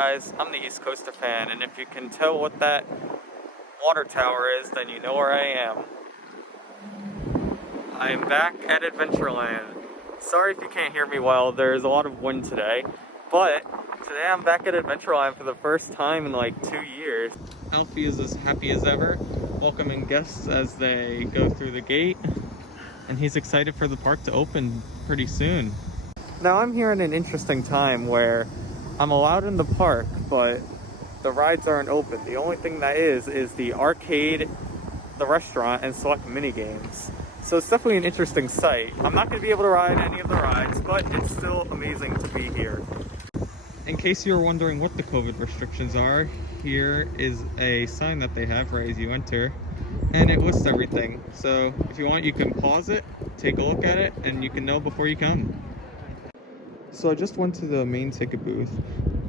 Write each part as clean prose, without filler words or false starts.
guys, I'm the East Coaster fan, and if you can tell what that water tower is, then you know where I am. I am back at Adventureland. Sorry if you can't hear me well, there's a lot of wind today, but today I'm back at Adventureland for the first time in like 2 years. Alfie is as happy as ever, welcoming guests as they go through the gate, and he's excited for the park to open pretty soon. Now I'm here in an interesting time where I'm allowed in the park, but the rides aren't open. The only thing that is the arcade, the restaurant, and select mini games. So it's definitely an interesting sight. I'm not going to be able to ride any of the rides, but it's still amazing to be here. In case you're wondering what the COVID restrictions are, here is a sign that they have right as you enter, and it lists everything. So if you want, you can pause it, take a look at it, and you can know before you come. So I just went to the main ticket booth.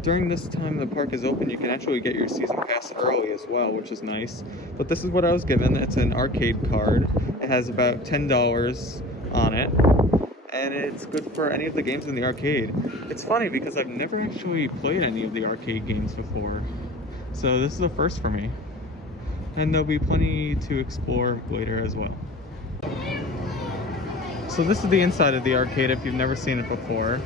During this time the park is open, you can actually get your season pass early as well, which is nice. But this is what I was given. It's an arcade card. It has about $10 on it, and it's good for any of the games in the arcade. It's funny because I've never actually played any of the arcade games before, so this is a first for me. And there'll be plenty to explore later as well. So this is the inside of the arcade if you've never seen it before.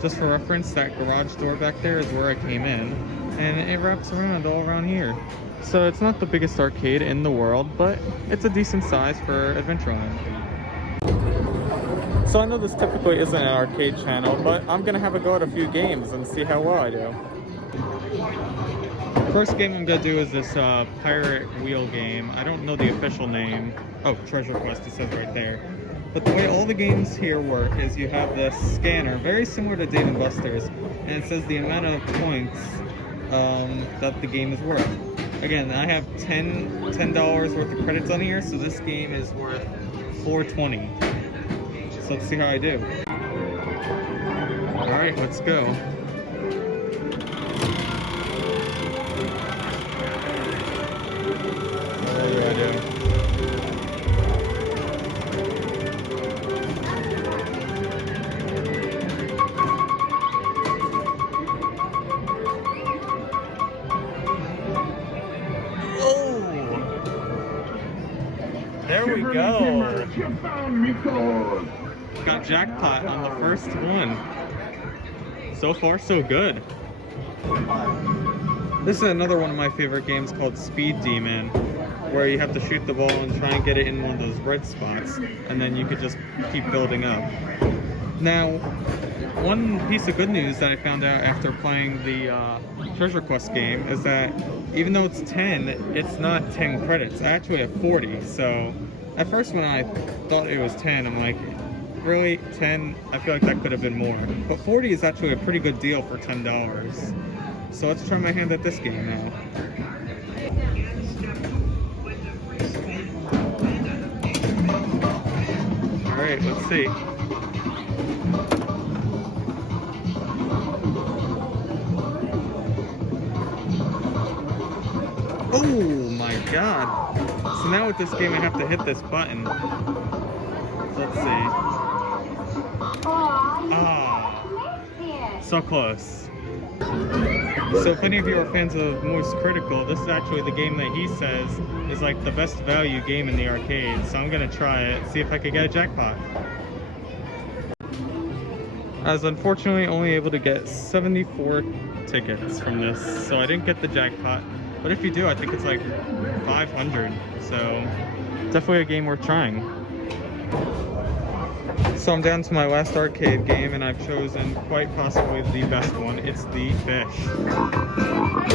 Just for reference, that garage door back there is where I came in, and it wraps around all around here. So it's not the biggest arcade in the world, but it's a decent size for Adventureland. So I know this typically isn't an arcade channel, but I'm gonna have a go at a few games and see how well I do. First game I'm gonna do is this pirate wheel game. I don't know the official name. Oh, Treasure Quest, it says right there. But the way all the games here work is you have this scanner, very similar to Dave & Buster's, and it says the amount of points that the game is worth. Again, I have $10 worth of credits on here, so this game is worth $4.20. So let's see how I do. Alright, let's go. There we go. There we go. Got jackpot on the first one. So far, so good. This is another one of my favorite games called Speed Demon, where you have to shoot the ball and try and get it in one of those red spots, and then you could just keep building up. Now, one piece of good news that I found out after playing the Treasure Quest game is that even though it's 10, it's not 10 credits. I actually have 40, so at first when I thought it was 10, I'm like, really? 10? I feel like that could have been more. But 40 is actually a pretty good deal for $10. So let's try my hand at this game now. Alright, let's see. Oh my god! So now with this game I have to hit this button. So let's see. Ah, so close. So if any of you are fans of Moist Critical, this is actually the game that he says is like the best value game in the arcade. So I'm gonna try it, see if I can get a jackpot. I was unfortunately only able to get 74 tickets from this, so I didn't get the jackpot. But if you do, I think it's like 500, so definitely a game worth trying. So I'm down to my last arcade game, and I've chosen quite possibly the best one. It's the Fish.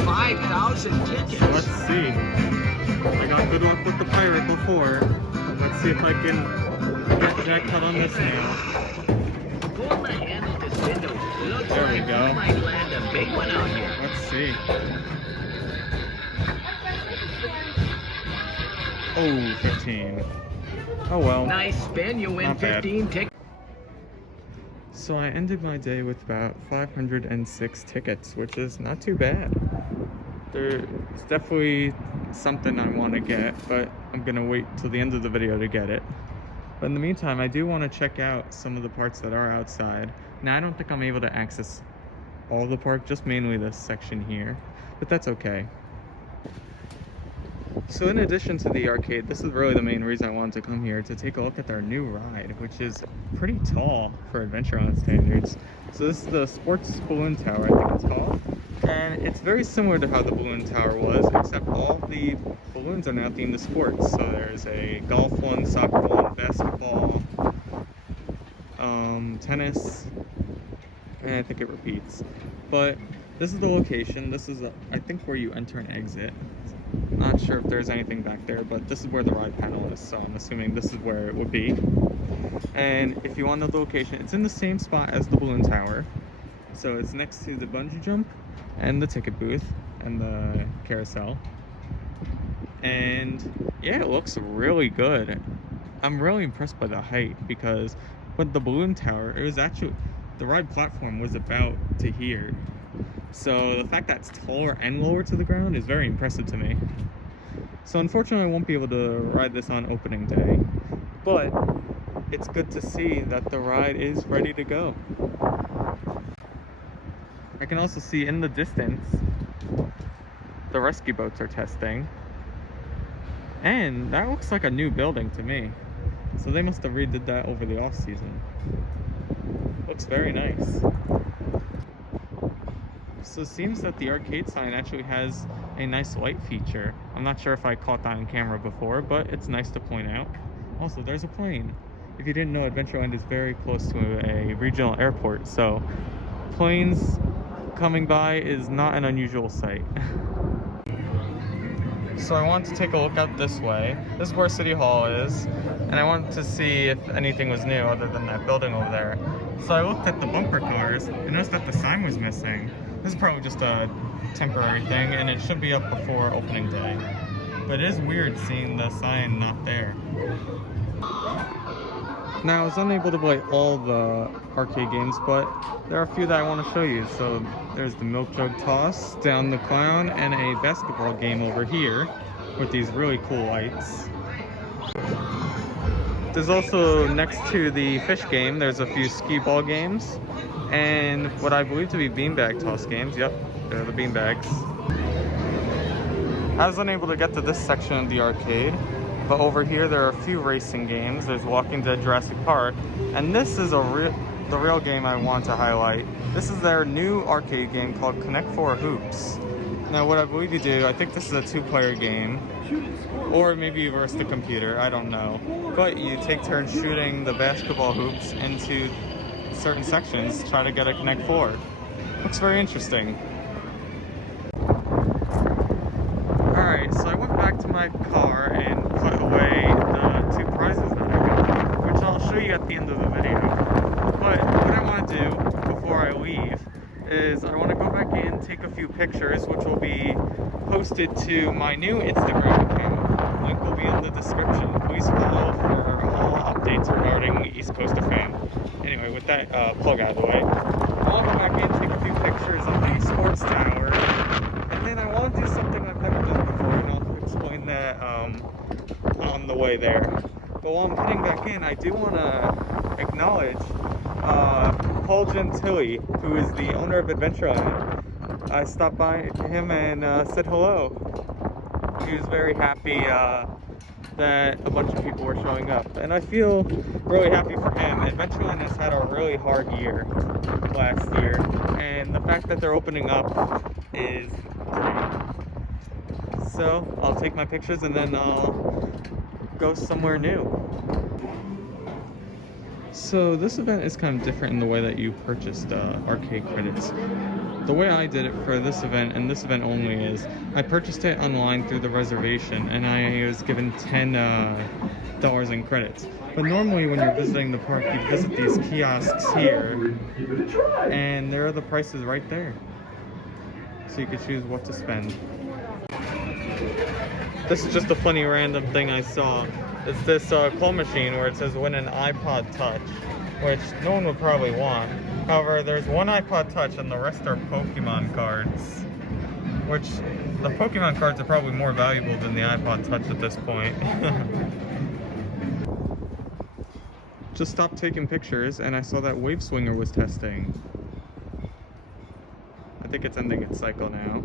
5,000 tickets. So let's see. I got good luck with the pirate before. Let's see if I can get jackpot on this now. There we go. Let's see. Oh, 15. Oh well. Nice spin, you win 15 tickets. So I ended my day with about 506 tickets, which is not too bad. There's definitely something I want to get, but I'm gonna wait till the end of the video to get it. But in the meantime, I do want to check out some of the parts that are outside. Now, I don't think I'm able to access all of the park, just mainly this section here, but that's okay. So in addition to the arcade, this is really the main reason I wanted to come here, to take a look at their new ride, which is pretty tall for Adventureland standards. So this is the Sports Balloon Tower, I think it's called. And it's very similar to how the balloon tower was, except all the balloons are now themed to sports. So there's a golf one, soccer one, basketball, tennis, and I think it repeats. But this is the location. This is, I think, where you enter and exit. Not sure if there's anything back there, but this is where the ride panel is, so I'm assuming this is where it would be. And if you want to know the location, it's in the same spot as the balloon tower. So it's next to the bungee jump and the ticket booth and the carousel. And yeah, it looks really good. I'm really impressed by the height, because with the balloon tower, it was actually, the ride platform was about to here. So the fact that it's taller and lower to the ground is very impressive to me. So unfortunately I won't be able to ride this on opening day, but it's good to see that the ride is ready to go. I can also see in the distance the rescue boats are testing, and that looks like a new building to me. So they must have redid that over the off season. Looks very nice. So it seems that the arcade sign actually has a nice light feature. I'm not sure if I caught that on camera before, but it's nice to point out. Also, there's a plane. If you didn't know, Adventureland is very close to a regional airport, so planes coming by is not an unusual sight. So I wanted to take a look out this way. This is where City Hall is, and I wanted to see if anything was new other than that building over there. So I looked at the bumper cars and noticed that the sign was missing. This is probably just a temporary thing, and it should be up before opening day. But it is weird seeing the sign not there. Now, I was unable to play all the arcade games, but there are a few that I want to show you. So there's the milk jug toss, down the clown, and a basketball game over here with these really cool lights. There's also, next to the fish game, there's a few skee ball games and what I believe to be beanbag toss games. Yep, they're the beanbags. I was unable to get to this section of the arcade, but over here there are a few racing games. There's Walking Dead Jurassic Park, and this is the real game I want to highlight. This is their new arcade game called Connect 4 Hoops. Now what I believe you do, I think this is a 2-player game, or maybe you verse the computer, I don't know. But you take turns shooting the basketball hoops into certain sections to try to get a Connect 4. Looks very interesting. Alright, so I went back to my car and put away the 2 prizes that I got, which I'll show you at the end of the video. But what I want to do before I leave is I want to go back in, take a few pictures, which will be posted to my new Instagram account. Link will be in the description. Please follow for all updates regarding East Coast of Fam. Anyway, with that plug out of the way, I'll go back in, take a few pictures of the sports tower, and then I want to do something I've never done before, and I'll explain that on the way there. But while I'm heading back in, I do want to acknowledge Paul Gentili, who is the owner of Adventureland. I stopped by him and said hello. He was very happy that a bunch of people were showing up, and I feel really happy for him. Adventureland has had a really hard year last year, and the fact that they're opening up is great. So I'll take my pictures and then I'll go somewhere new. So this event is kind of different in the way that you purchased arcade credits. The way I did it for this event, and this event only, is I purchased it online through the reservation, and I was given $10 in credits. But normally when you're visiting the park, you visit these kiosks here, and there are the prices right there. So you could choose what to spend. This is just a funny random thing I saw. It's this claw machine where it says win an iPod Touch, which no one would probably want. However, there's one iPod Touch and the rest are Pokemon cards, which the Pokemon cards are probably more valuable than the iPod Touch at this point. Just stopped taking pictures and I saw that Wave Swinger was testing. I think it's ending its cycle now,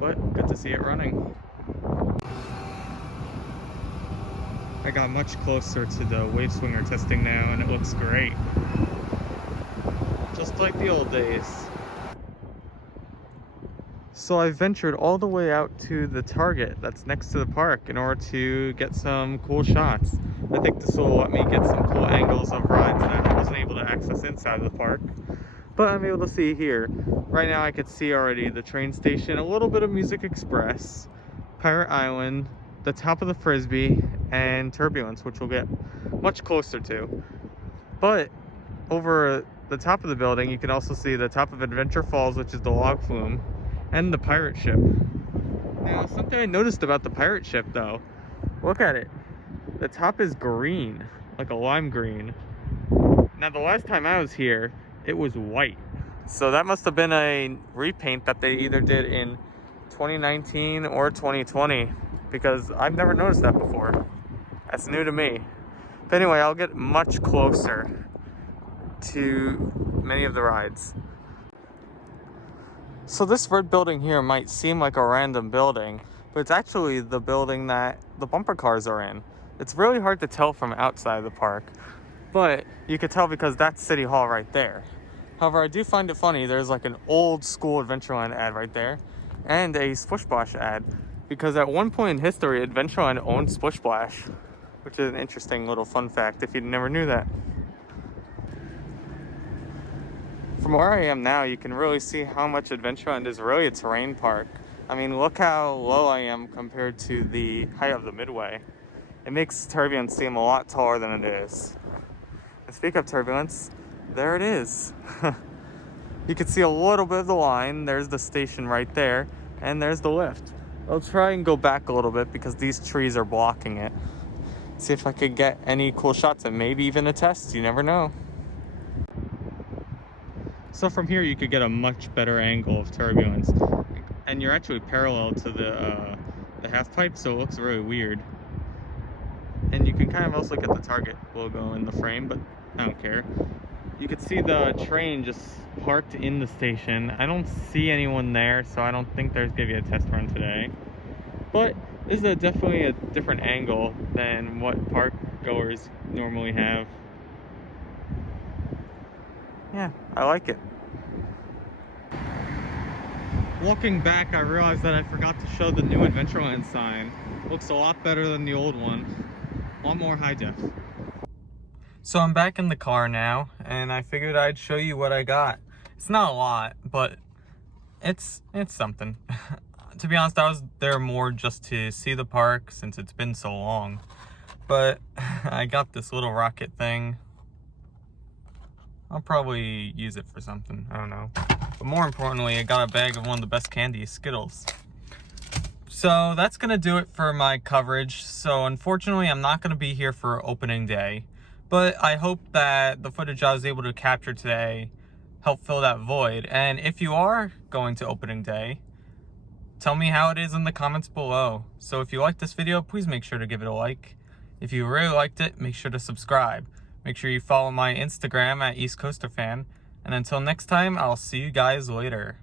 but good to see it running. I got much closer to the wave swinger testing now, and it looks great. Just like the old days. So I ventured all the way out to the Target that's next to the park in order to get some cool shots. I think this will let me get some cool angles of rides that I wasn't able to access inside the park, but I'm able to see here. Right now I could see already the train station, a little bit of Music Express, Pirate Island, the top of the Frisbee, and Turbulence, which we'll get much closer to. But over the top of the building, you can also see the top of Adventure Falls, which is the log flume, and the pirate ship. Now, something I noticed about the pirate ship though, look at it. The top is green, like a lime green. Now, the last time I was here, it was white. So that must have been a repaint that they either did in 2019 or 2020, because I've never noticed that before. That's new to me. But anyway, I'll get much closer to many of the rides. So this red building here might seem like a random building, but it's actually the building that the bumper cars are in. It's really hard to tell from outside the park, but you could tell because that's City Hall right there. However, I do find it funny, there's like an old school Adventureland ad right there, and a Splish Splash ad, because at one point in history, Adventureland owned Splish Splash, which is an interesting little fun fact if you never knew that. From where I am now, you can really see how much Adventureland is really a terrain park. I mean, look how low I am compared to the height of the Midway. It makes Turbulence seem a lot taller than it is. And speaking of Turbulence, there it is. You can see a little bit of the line. There's the station right there, and there's the lift. I'll try and go back a little bit because these trees are blocking it. See if I could get any cool shots and maybe even a test, you never know. So from here you could get a much better angle of Turbulence, and you're actually parallel to the half pipe, so it looks really weird. And you can kind of also get the Target logo in the frame, but I don't care. You could see the train just parked in the station. I don't see anyone there, so I don't think there's gonna be a test run today. But this is definitely a different angle than what park goers normally have. Yeah, I like it. Walking back, I realized that I forgot to show the new Adventureland sign. Looks a lot better than the old one. A lot more high def. So I'm back in the car now, and I figured I'd show you what I got. It's not a lot, but it's something. To be honest, I was there more just to see the park since it's been so long. But I got this little rocket thing. I'll probably use it for something, I don't know. But more importantly, I got a bag of one of the best candies, Skittles. So that's gonna do it for my coverage. So unfortunately, I'm not gonna be here for opening day, but I hope that the footage I was able to capture today helped fill that void. And if you are going to opening day, tell me how it is in the comments below. So if you liked this video, please make sure to give it a like. If you really liked it, make sure to subscribe. Make sure you follow my Instagram at East Coaster Fan. And until next time, I'll see you guys later.